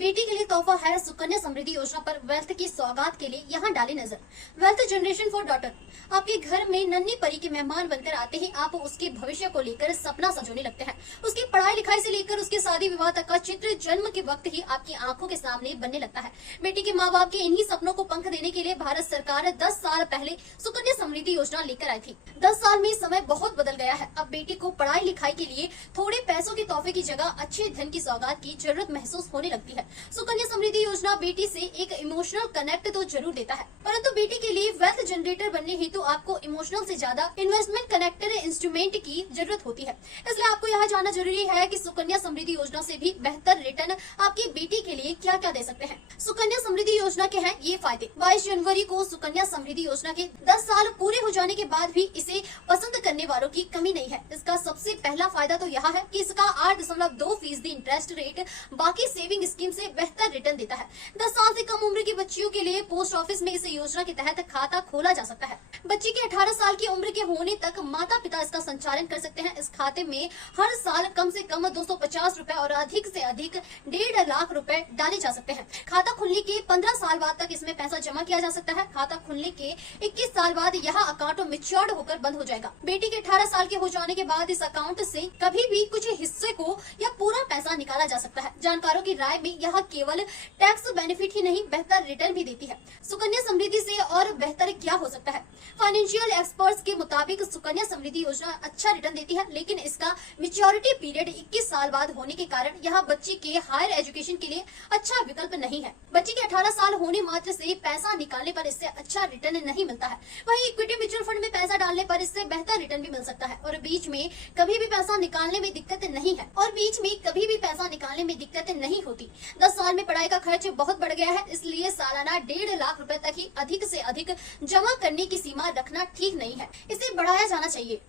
बेटी के लिए तोहफा है सुकन्या समृद्धि योजना पर वेल्थ की सौगात के लिए यहाँ डाली नजर। Wealth generation for daughter. आपके घर में नन्ही परी के मेहमान बनकर आते ही आप उसके भविष्य को लेकर सपना सजोने लगते हैं। उसकी पढ़ाई लिखाई से लेकर उसके शादी विवाह तक का चित्र जन्म के वक्त ही आपकी आंखों के सामने बनने लगता है। बेटी के माँ बाप के इन्हीं सपनों को पंख देने के लिए भारत सरकार 10 साल पहले सुकन्या समृद्धि योजना लेकर आई थी। 10 साल में समय बहुत बदल गया है। अब बेटी को पढ़ाई लिखाई के लिए थोड़े पैसों के तोहफे की जगह अच्छे धन की सौगात की जरूरत महसूस होने लगती है। सुकन्या समृद्धि योजना बेटी से एक इमोशनल कनेक्ट तो जरूर देता है, परंतु बेटी के लिए वेल्थ जनरेटर बनने हेतु आपको इमोशनल से ज्यादा इन्वेस्टमेंट कनेक्टेड इंस्ट्रूमेंट की जरूरत होती है। इसलिए आपको यहाँ जानना जरूरी है कि सुकन्या समृद्धि योजना से भी बेहतर रिटर्न आपकी बेटी के लिए क्या क्या दे सकते हैं। सुकन्या समृद्धि योजना के हैं ये फायदे। 22 जनवरी को सुकन्या समृद्धि योजना के 10 साल पूरे हो जाने के बाद भी इसे पसंद करने वालों की कमी नहीं है। इसका सबसे पहला फायदा तो यह है कि इसका 8.2% इंटरेस्ट रेट बाकी सेविंग स्कीम से बेहतर रिटर्न देता है। 10 साल से कम उम्र की बच्चियों के लिए पोस्ट ऑफिस में इस योजना के तहत खाता खोला जा सकता है। बच्ची के 18 साल की उम्र के होने तक माता पिता इसका संचालन कर सकते हैं। इस खाते में हर साल कम से कम 250 रुपए और अधिक से अधिक 1.5 लाख रुपए डाले जा सकते हैं। खाता खुलने के 15 साल बाद तक इसमें पैसा जमा किया जा सकता है। खाता खुलने के 21 साल बाद यह अकाउंट मैच्योर्ड होकर बंद हो जाएगा। बेटी के 18 साल के हो जाने के बाद इस अकाउंट से कभी भी कुछ हिस्से को या पूरा पैसा निकाला जा सकता है। जानकारों की राय में यह केवल टैक्स बेनिफिट ही नहीं, बेहतर रिटर्न भी देती है। सुकन्या समृद्धि से और बेहतर क्या हो सकता है? फाइनेंशियल एक्सपर्ट्स के मुताबिक सुकन्या समृद्धि योजना अच्छा रिटर्न देती है, लेकिन इसका मैच्योरिटी पीरियड 21 साल बाद होने के कारण यह बच्ची के हायर एजुकेशन के लिए अच्छा विकल्प नहीं है। बच्ची के 18 साल होने मात्र से पैसा निकालने पर इससे अच्छा रिटर्न नहीं मिलता है। वहीं इक्विटी म्यूचुअल फंड में पैसा डालने पर इससे बेहतर रिटर्न भी मिल सकता है और बीच में कभी भी पैसा निकालने में दिक्कत नहीं होती। 10 साल में पढ़ाई का खर्च बहुत बढ़ गया है, इसलिए सालाना 1.5 लाख रुपए तक ही अधिक से अधिक जमा करने की सीमा रखना ठीक नहीं है। इसे बढ़ाया जाना चाहिए।